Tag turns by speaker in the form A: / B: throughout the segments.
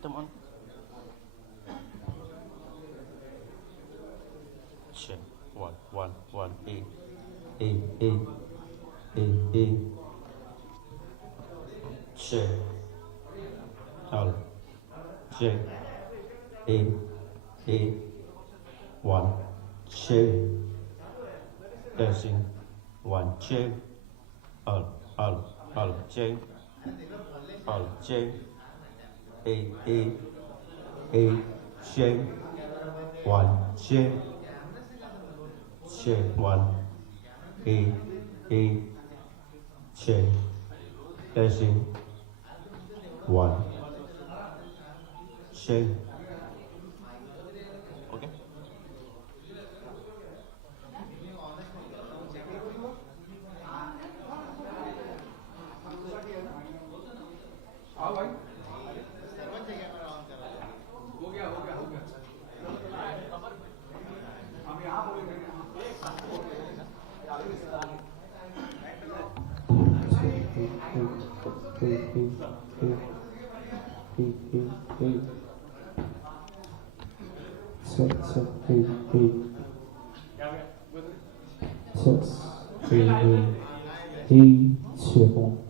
A: momentum on? Sure. One, one, one. A. A, A, A, A. Sure. All. A, A, one. Sure. Testing. One, sure. All, all, all, sure. All, sure eight, eight, eight, shape, one, shape, shape, one, eight, eight, shape, dashing, one,
B: shape, C'est bon.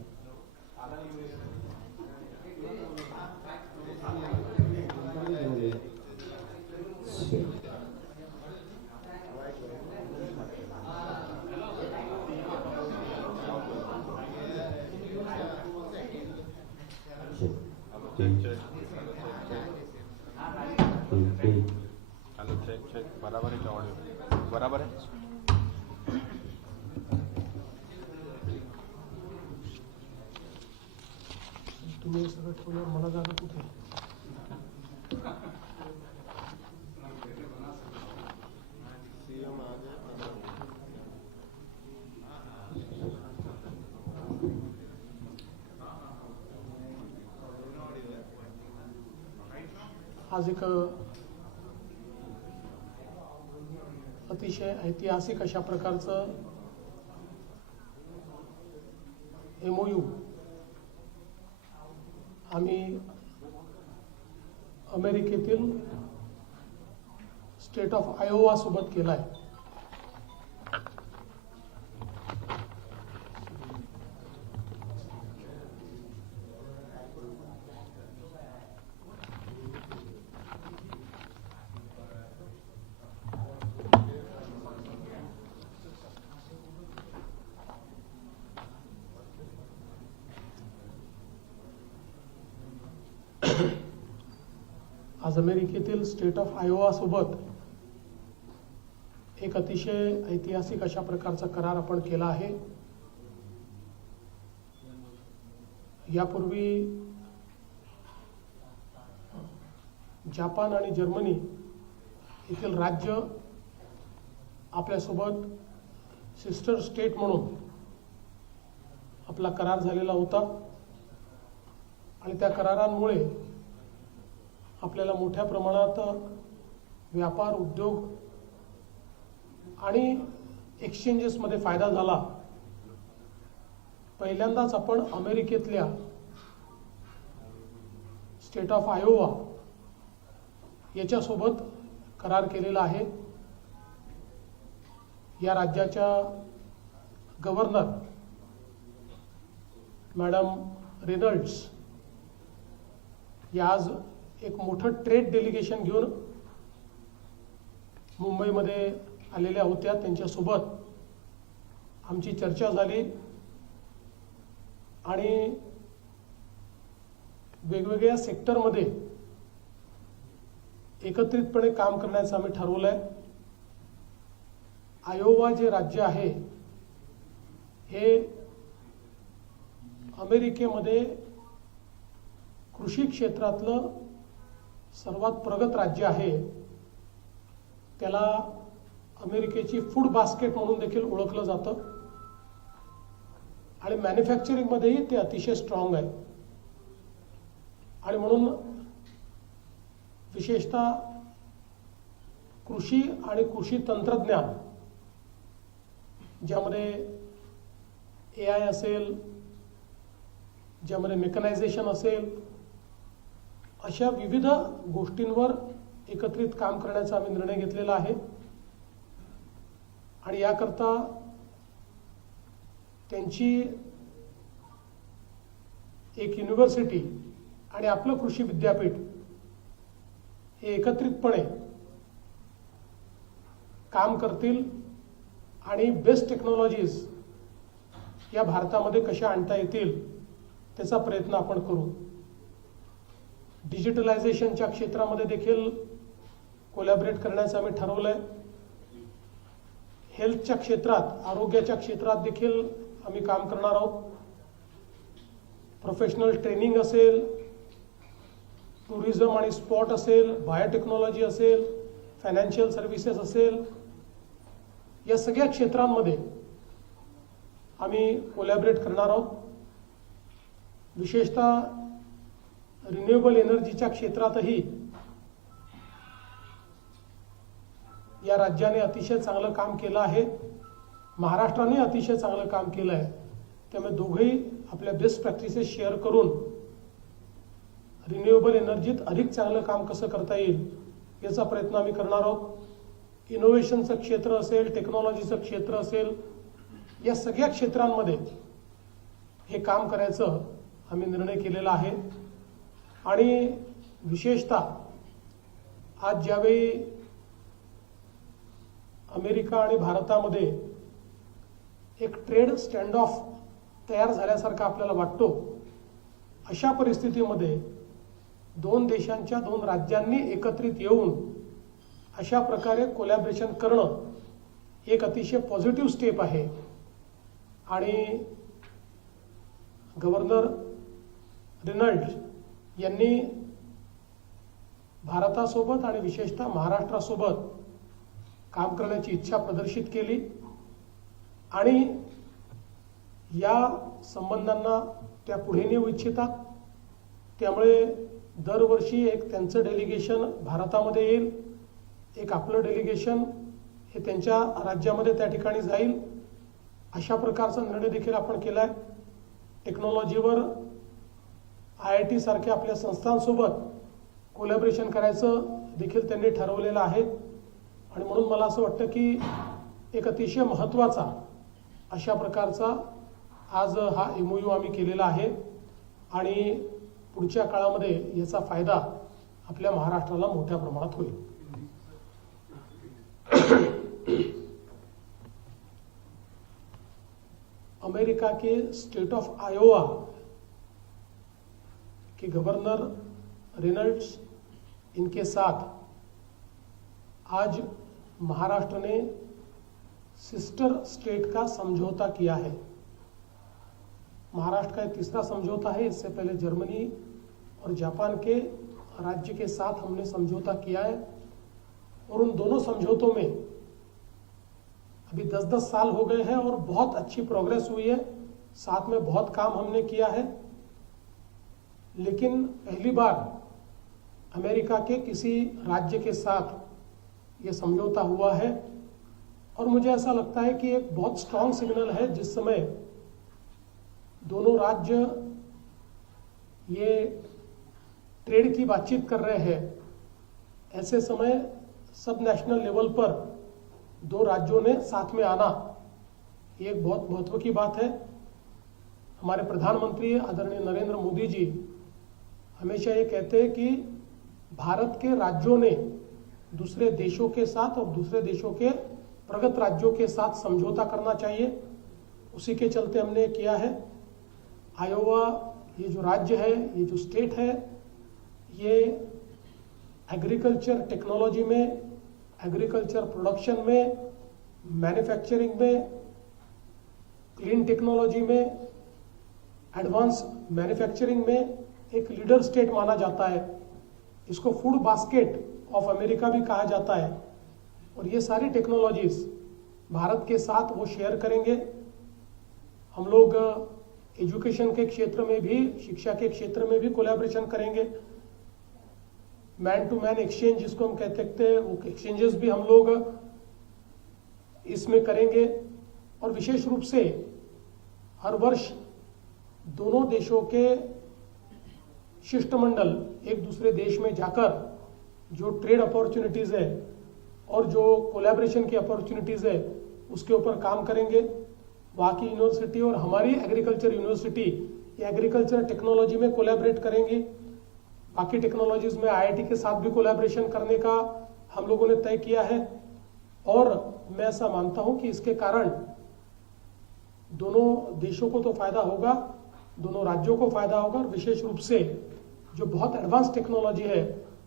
B: Audio बराबर आहे
C: तुम्ही सगळं ठेवल्यावर मला जागा कुठे आज एक अतिशय ऐतिहासिक अशा प्रकारचं एमओयू आम्ही अमेरिकेतील स्टेट ऑफ आयोवासोबत केला आहे आज अमेरिकेतील स्टेट ऑफ आयोवा सोबत एक अतिशय ऐतिहासिक अशा प्रकारचा करार आपण केला आहे. यापूर्वी जापान आणि जर्मनी येथील राज्य आपल्यासोबत सिस्टर स्टेट म्हणून आपला करार झालेला होता. आणि त्या करारांमुळे आपल्याला मोठ्या प्रमाणात व्यापार उद्योग आणि एक्सचेंजेसमध्ये फायदा झाला. पहिल्यांदाच आपण अमेरिकेतल्या स्टेट ऑफ आयोवा याच्यासोबत करार केलेला आहे. या राज्याच्या गव्हर्नर मॅडम रेनल्ड्स या आज एक मोठं ट्रेड डेलिगेशन घेऊन मुंबईमध्ये आलेल्या होत्या. त्यांच्यासोबत आमची चर्चा झाली. आणि वेगवेगळ्या सेक्टरमध्ये एकत्रितपणे काम करण्याचं आम्ही ठरवलं आहे आयोवा जे राज्य आहे हे अमेरिकेमध्ये कृषी क्षेत्रातलं सर्वात प्रगत राज्य आहे त्याला अमेरिकेची फूड बास्केट म्हणून देखील ओळखलं जातं. आणि मॅन्युफॅक्चरिंगमध्येही ते अतिशय स्ट्रॉंग आहे. आणि म्हणून विशेषतः कृषी आणि कृषी तंत्रज्ञान ज्यामध्ये ए आय असेल ज्यामध्ये मेकनायझेशन असेल अशा विविध गोष्टींवर एकत्रित काम करण्याचा आम्ही निर्णय घेतलेला आहे. आणि याकरता त्यांची एक युनिव्हर्सिटी आणि आपलं कृषी विद्यापीठ हे एकत्रितपणे काम करतील आणि बेस्ट टेक्नॉलॉजीज या भारतामध्ये कशा आणता येतील त्याचा प्रयत्न आपण करू. डिजिटलायझेशनच्या क्षेत्रामध्ये देखील कोलॅबरेट करण्याचं आम्ही ठरवलं आहे हेल्थच्या क्षेत्रात आरोग्याच्या क्षेत्रात देखील आम्ही काम करणार आहोत. प्रोफेशनल ट्रेनिंग असेल टुरिझम आणि स्पॉट असेल बायोटेक्नॉलॉजी असेल फायनान्शियल सर्व्हिसेस असेल या सगळ्या क्षेत्रांमध्ये आम्ही कोलॅबरेट करणार आहोत. विशेषतः रिन्युएबल एनर्जीच्या क्षेत्रातही या राज्याने अतिशय चांगलं काम केलं आहे. महाराष्ट्राने अतिशय चांगलं काम केलं आहे. त्यामुळे दोघंही आपल्या बेस्ट प्रॅक्टिसेस शेअर करून रिन्युएबल एनर्जीत अधिक चांगलं काम कसं करता येईल याचा प्रयत्न आम्ही करणार आहोत. इनोव्हेशनचं क्षेत्र असेल टेक्नॉलॉजीचं क्षेत्र असेल या सगळ्या क्षेत्रांमध्ये हे काम करायचं आम्ही निर्णय केलेला आहे. आणि विशेषतः आज ज्यावेळी अमेरिका आणि भारतामध्ये एक ट्रेड स्टँड ऑफ तयार झाल्यासारखा आपल्याला वाटतो अशा परिस्थितीमध्ये दोन देशांच्या दोन राज्यांनी एकत्रित येऊन अशा प्रकारे कोलॅबरेशन करणं एक अतिशय पॉझिटिव्ह स्टेप आहे. आणि गव्हर्नर रिनल्ड यांनी भारतासोबत आणि विशेषतः महाराष्ट्रासोबत काम करण्याची इच्छा प्रदर्शित केली. आणि या संबंधांना त्या पुढे नेऊ इच्छितात. त्यामुळे दरवर्षी एक त्यांचं डेलिगेशन भारतामध्ये येईल. एक आपलं डेलिगेशन हे त्यांच्या राज्यामध्ये त्या ठिकाणी जाईल. अशा प्रकारचा निर्णय देखील आपण केला आहे टेक्नॉलॉजीवर आय आय टी सारख्या आपल्या संस्थांसोबत कोलॅबरेशन करायचं देखील त्यांनी ठरवलेलं आहे. आणि म्हणून मला असं वाटतं की एक अतिशय महत्त्वाचा अशा प्रकारचा आज हा एम यू आम्ही केलेला आहे. आणि पुढच्या काळामध्ये याचा फायदा आपल्या महाराष्ट्राला मोठ्या प्रमाणात होईल. अमेरिका के स्टेट ऑफ आयोवा के गवर्नर रेनल्ड्स इनके साथ आज महाराष्ट्र ने सिस्टर स्टेट का समझौता किया है। महाराष्ट्र का तीसरा समझौता है, इससे पहले जर्मनी और जापान के राज्य के साथ हमने समझौता किया है। और उन दोनों समझौतों में अभी 10-10 साल हो गए हैं और बहुत अच्छी प्रोग्रेस हुई है। साथ में बहुत काम हमने किया है। लेकिन पहली बार अमेरिका के किसी राज्य के साथ ये समझौता हुआ है और मुझे ऐसा लगता है कि एक बहुत स्ट्रांग सिग्नल है जिस समय दोनों राज्य ये ट्रेड की बातचीत कर रहे हैं। ऐसे समय सब नेशनल लेवल पर दो राज्यों ने साथ में आना ये एक बहुत महत्व की बात है। हमारे प्रधानमंत्री आदरणीय नरेंद्र मोदी जी हमेशा ये कहते हैं कि भारत के राज्यों ने दूसरे देशों के साथ और दूसरे देशों के प्रगत राज्यों के साथ समझौता करना चाहिए। उसी के चलते हमने किया है। आयोवा, ये जो राज्य है, ये जो स्टेट है, ये एग्रीकल्चर टेक्नोलॉजी में एग्रीकल्चर प्रोडक्शन में मैन्युफैक्चरिंग में क्लीन टेक्नोलॉजी में एडवांस मैन्युफैक्चरिंग में एक लीडर स्टेट माना जाता है। इसको फ़ूड बास्केट ऑफ़ अमेरिका भी कहा जाता है। और ये सारी टेक्नोलॉजीज़ भारत के साथ वो शेयर करेंगे। हम लोग एजुकेशन के क्षेत्र में भी, शिक्षा के क्षेत्र में भी कोलैबोरेशन करेंगे। मैन टू मैन एक्सचेंज जिसको हम कह सकते हैं, वो एक्सचेंजेस भी हम लोग इसमें करेंगे। और विशेष रूप से हर वर्ष दोनों देशों के शिष्टमंडल एक दूसरे देश में जाकर जो ट्रेड अपॉर्चुनिटीज़ है और जो कोलैबोरेशन की अपॉर्चुनिटीज़ है, उसके ऊपर काम करेंगे। वहाँ की यूनिवर्सिटी और हमारी एग्रीकल्चर यूनिवर्सिटी एग्रीकल्चर टेक्नोलॉजी में कोलैबोरेट करेंगी। बाकी टेक्नोलॉजीज़ में आईआईटी के साथ भी कोलैबोरेशन करने का हम लोगों ने तय किया है। और मैं ऐसा मानता हूँ कि इसके कारण दोनों देशों को तो फ़ायदा होगा। दोनों राज्यों को फ़ायदा होगा और विशेष रूप से जो बहुत एडवांस टेक्नोलॉजी है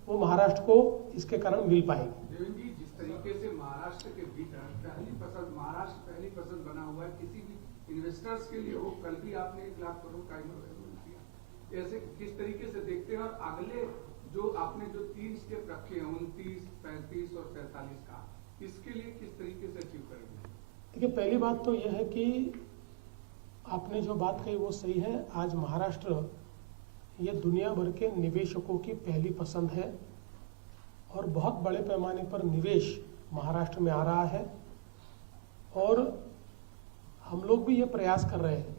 C: वो महाराष्ट्र को इसके कारण मिल पाएगी।
D: जिस तरीके से महाराष्ट्र के भीतर पहली पसंद महाराष्ट्र पहली पसंद बना हुआ है किसी भी इन्वेस्टर्स के लिए हो कल भी आपने एक लाख करोड़ का इन्वेस्टमेंट किया। ऐसे किस तरीके से देखते हैं? और अगले जो आपने जो तीन स्टेप रखे हैं उनतीस पैंतीस और सैंतालीस का इसके लिए किस तरीके से अचीव करेंगे?
C: देखिए पहली बात तो यह है कि आपने जो बात कही वो सही है। आज महाराष्ट्र, ये दुनिया भर के निवेशकों की पहली पसंद है और बहुत बड़े पैमाने पर निवेश महाराष्ट्र में आ रहा है और हम लोग भी ये प्रयास कर रहे हैं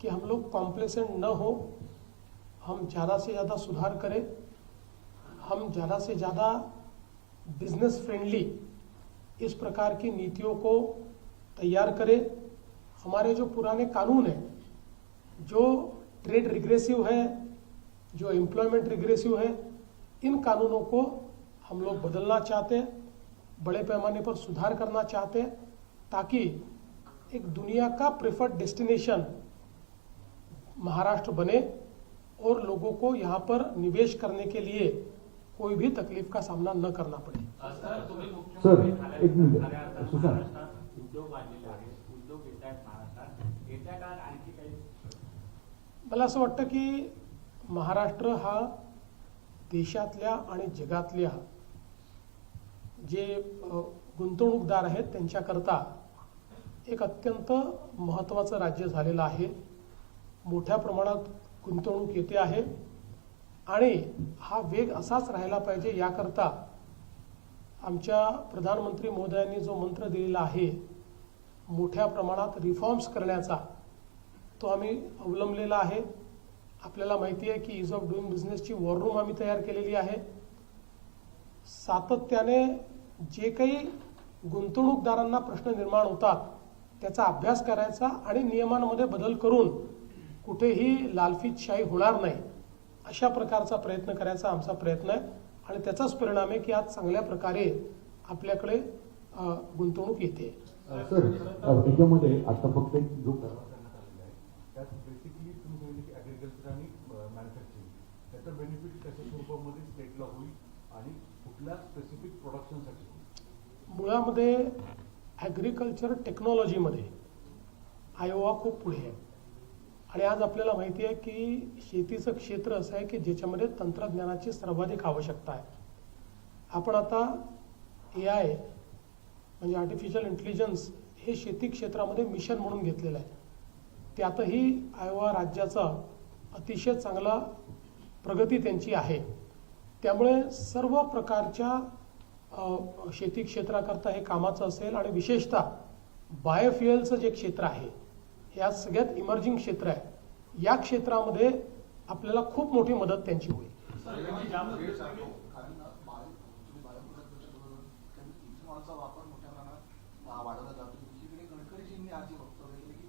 C: कि हम लोग कॉम्प्लेसेंट न हो, हम ज़्यादा से ज़्यादा सुधार करें, हम ज़्यादा से ज़्यादा बिज़नेस फ्रेंडली इस प्रकार की नीतियों को तैयार करें। हमारे जो पुराने कानून हैं जो ट्रेड रिग्रेसिव है जो एम्प्लॉयमेंट रिग्रेसिव है इन कानूनों को हम लोग बदलना चाहते हैं बड़े पैमाने पर सुधार करना चाहते हैं ताकि एक दुनिया का प्रेफर्ड डेस्टिनेशन महाराष्ट्र बने और लोगों को यहाँ पर निवेश करने के लिए कोई भी तकलीफ़ का सामना न करना पड़े।
E: सर एक मिनिट
C: मला असं वाटतं की महाराष्ट्र हा देशातल्या आणि जगातल्या जे गुंतवणूकदार आहेत त्यांच्याकरता एक अत्यंत महत्त्वाचं राज्य झालेलं आहे. मोठ्या प्रमाणात गुंतवणूक येते आहे. आणि हा वेग असाच राहिला पाहिजे याकरता आमच्या प्रधानमंत्री महोदयांनी जो मंत्र दिलेला आहे मोठ्या प्रमाणात रिफॉर्म्स करण्याचा तो आम्ही अवलंबलेला आहे. आपल्याला माहिती आहे की इज ऑफ डुईंग बिझनेसची वॉर रूम आम्ही तयार केलेली आहे. सातत्याने जे काही गुंतवणूकदारांना प्रश्न निर्माण होतात त्याचा अभ्यास करायचा आणि नियमांमध्ये बदल करून कुठेही लालफितशाही होणार नाही अशा प्रकारचा प्रयत्न करायचा आमचा प्रयत्न आहे. आणि त्याचाच परिणाम आहे की आज चांगल्या प्रकारे आपल्याकडे गुंतवणूक येते.
E: सर त्याच्यामध्ये आता फक्त एक जो
B: करण्यात आलेला आहे त्यात बेसिकली तुम्ही सांगितलं की ॲग्रिकल्चर आणि मॅन्युफॅक्चरिंग त्याचा बेनिफिट कशा स्वरूपामध्ये स्टेटला होईल आणि कुठल्या स्पेसिफिक प्रोडक्शनसाठी होईल
C: मुळामध्ये ॲग्रिकल्चर टेक्नॉलॉजीमध्ये आयोवा खूप पुढे आहे. आणि आज आपल्याला माहिती आहे की शेतीचं क्षेत्र असं आहे की ज्याच्यामध्ये तंत्रज्ञानाची सर्वाधिक आवश्यकता आहे. आपण आता ए आय म्हणजे आर्टिफिशियल इंटेलिजन्स हे शेती क्षेत्रामध्ये मिशन म्हणून घेतलेलं आहे. त्यातही आयोवा राज्याचा अतिशय चांगला प्रगती त्यांची आहे. त्यामुळे सर्व प्रकारच्या शेती क्षेत्राकरता हे कामाचं असेल आणि विशेषतः बायोफ्युएलचं जे क्षेत्र आहे हे आज सगळ्यात इमर्जिंग क्षेत्र आहे या क्षेत्रामध्ये आपल्याला खूप मोठी मदत त्यांची होईल.
F: मोठ्या प्रमाणात वाढवला जातो.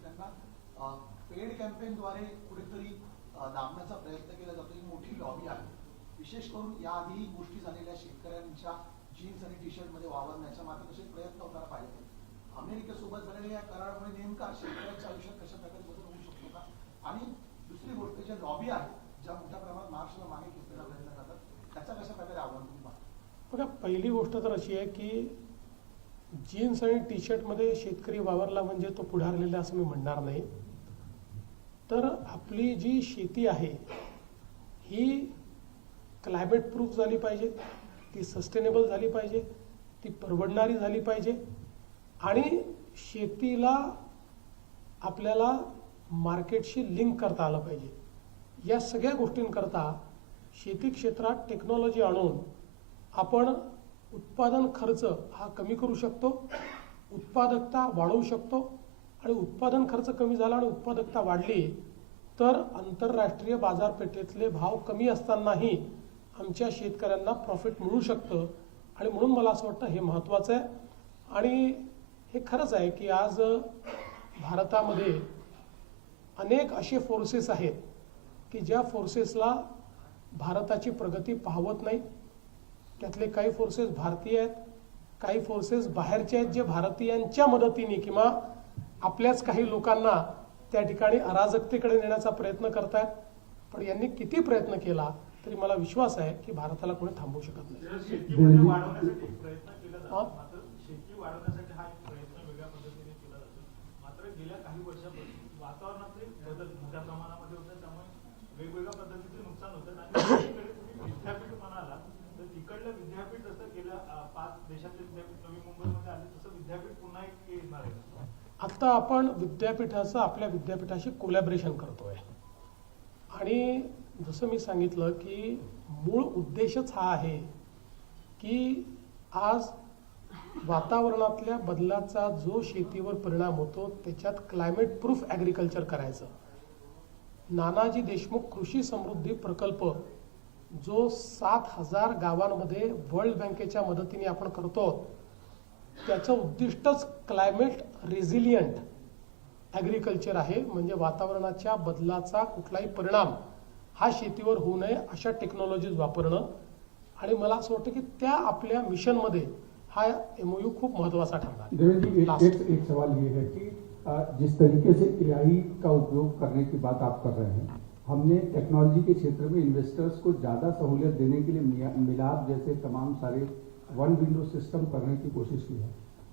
F: त्यांना पेड कॅम्पेनद्वारे कुठेतरी दाबण्याचा प्रयत्न केला जातो. ही मोठी लॉबी आहे. विशेष करून याआधी गोष्टी झालेल्या शेतकऱ्यांच्या जीन्स आणि टी शर्टमध्ये वावरण्याचा मात्र तसे प्रयत्न होताना पाहिजे अमेरिकेसोबत झालेल्या या करारामुळे नेमका शेतकऱ्यांच्या आयुष्यात कशा प्रकारे बदल होऊ शकतो का? आणि दुसरी गोष्ट ज्या लॉबी आहेत ज्या मोठ्या प्रमाणात महाराष्ट्राला मागे खेचण्याचा प्रयत्न करतात त्याचा कशा प्रकारे आव्हान तुम्ही पाहता?
C: बघा पहिली गोष्ट तर अशी आहे की जीन्स आणि टी शर्टमध्ये शेतकरी वावरला म्हणजे तो पुढारलेला असं मी म्हणणार नाही. तर आपली जी शेती आहे ही क्लायमेट प्रूफ झाली पाहिजे. ती सस्टेनेबल झाली पाहिजे ती परवडणारी झाली पाहिजे आणि शेतीला आपल्याला मार्केटशी लिंक करता आलं पाहिजे. या सगळ्या गोष्टींकरता शेती क्षेत्रात टेक्नॉलॉजी आणून आपण उत्पादन खर्च हा कमी करू शकतो उत्पादकता वाढवू शकतो आणि उत्पादन खर्च कमी झाला आणि उत्पादकता वाढली तर आंतरराष्ट्रीय बाजारपेठेतले भाव कमी असतानाही आमच्या शेतकऱ्यांना प्रॉफिट मिळू शकतं. आणि म्हणून मला असं वाटतं हे महत्त्वाचं आहे. आणि हे खरंच आहे की आज भारतामध्ये अनेक असे फोर्सेस आहेत की ज्या फोर्सेसला भारताची प्रगती पाहवत नाही. त्यातले काही फोर्सेस भारतीय आहेत काही फोर्सेस बाहेरचे आहेत जे भारतीयांच्या मदतीने किंवा आपल्याच काही लोकांना त्या ठिकाणी अराजकतेकडे नेण्याचा प्रयत्न करतायत. पण यांनी किती प्रयत्न केला? तरी मला विश्वास आहे की भारताला कोणी थांबवू शकत नाही.
G: शेती वाढवण्यासाठी एक प्रयत्न केला? जातो मात्र शेती वाढवण्यासाठी एक प्रयत्न वेगळ्या पद्धतीने केला जातो. मात्र गेल्या काही वर्षापासून वातावरणाचे बदल मोठ्या प्रमाणामध्ये होतात त्यामुळे वेगवेगळ्या पद्धतीचे नुकसान होतात आणि दुसरीकडे तुम्ही विद्यापीठ म्हणाला तर तिकडलं विद्यापीठ जसं गेल्या अं, पाच देशातले विद्यापीठ नवी मुंबईमध्ये आले तसं विद्यापीठ पुन्हा एक येणार आहे.
C: आत्ता आपण विद्यापीठाचं आपल्या विद्यापीठाशी कोलॅबरेशन करतोय. आणि जसं मी सांगितलं की मूळ उद्देशच हा आहे की आज वातावरणातल्या बदलाचा जो शेतीवर परिणाम होतो त्याच्यात क्लायमेट प्रूफ ॲग्रिकल्चर करायचं. नानाजी देशमुख कृषी समृद्धी प्रकल्प जो सात हजार गावांमध्ये वर्ल्ड बँकेच्या मदतीने आपण करतो त्याचं उद्दिष्टच क्लायमेट रेझिलियंट ॲग्रिकल्चर आहे. म्हणजे वातावरणाच्या बदलाचा कुठलाही परिणाम हा शेतीवर होऊ नये अशा टेक्नॉलॉजीज वापरणं आणि मला असं वाटतं की त्या आपल्या मिशनमध्ये हा एम खूप ठरणार आहे.
E: देवेंद्र जी एक. एक एक सवाल ये है कि जिस तरीके से एआई का उपयोग करने की बात आप कर रहे हैं हमने टेक्नोलॉजी के क्षेत्र में इन्वेस्टर्स को ज़्यादा सहूलियत देने के लिए मिलाप जैसे तमाम सारे वन विंडो सिस्टम करने की कोशिश की है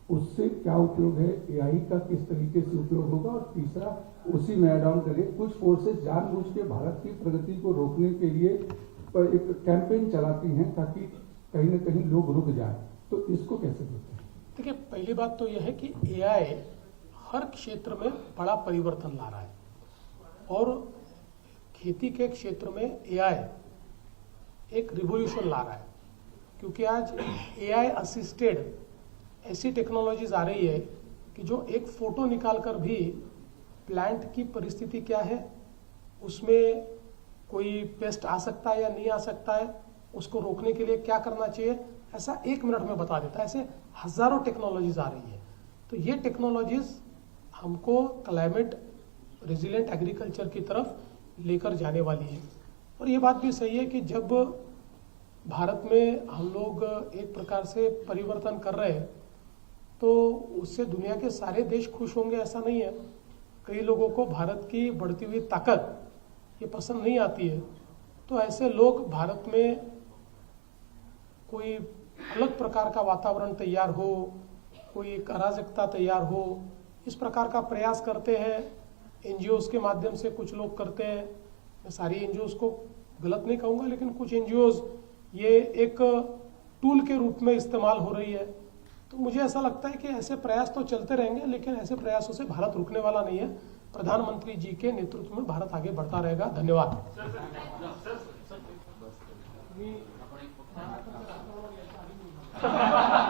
E: उससे क्या उपयोग है? एआई का किस तरीके से उपयोग होगा? और तीसरा उसी में एड ऑन करिए कुछ फोर्सेस जानबूझ के भारत की प्रगति को रोकने के लिए पर एक कैंपेन चलाती हैं ताकि कहीं न कहीं लोग रुक जाए। तो इसको कैसे देखते हैं?
C: देखिए पहली बात तो यह है कि एआई हर क्षेत्र में बड़ा परिवर्तन ला रहा है। और खेती के क्षेत्र में एआई एक रिवोल्यूशन ला रहा है। क्योंकि आज एआई असिस्टेड ऐसी टेक्नोलॉजीज़ आ रही है कि जो एक फ़ोटो निकाल कर भी प्लांट की परिस्थिति क्या है, उसमें कोई पेस्ट आ सकता है या नहीं आ सकता है, उसको रोकने के लिए क्या करना चाहिए, ऐसा एक मिनट में बता देता है। ऐसे हज़ारों टेक्नोलॉजीज़ आ रही है। तो ये टेक्नोलॉजीज़ हमको क्लाइमेट रेजिलेंट एग्रीकल्चर की तरफ़ लेकर जाने वाली है। और ये बात भी सही है कि जब भारत में हम लोग एक प्रकार से परिवर्तन कर रहे हैं तो उससे दुनिया के सारे देश खुश होंगे, ऐसा नहीं है। कई लोगों को भारत की बढ़ती हुई ताकत ये पसंद नहीं आती है। तो ऐसे लोग भारत में कोई अलग प्रकार का वातावरण तैयार हो, कोई एक अराजकता तैयार हो, इस प्रकार का प्रयास करते हैं। एन के माध्यम से कुछ लोग करते हैं। मैं सारी एन को गलत नहीं कहूँगा, लेकिन कुछ एन ये एक टूल के रूप में इस्तेमाल हो रही है। तो मुझे ऐसा लगता है कि ऐसे प्रयास तो चलते रहेंगे लेकिन ऐसे प्रयासों से भारत रुकने वाला नहीं है। प्रधानमंत्री जी के नेतृत्व में भारत आगे बढ़ता रहेगा। धन्यवाद।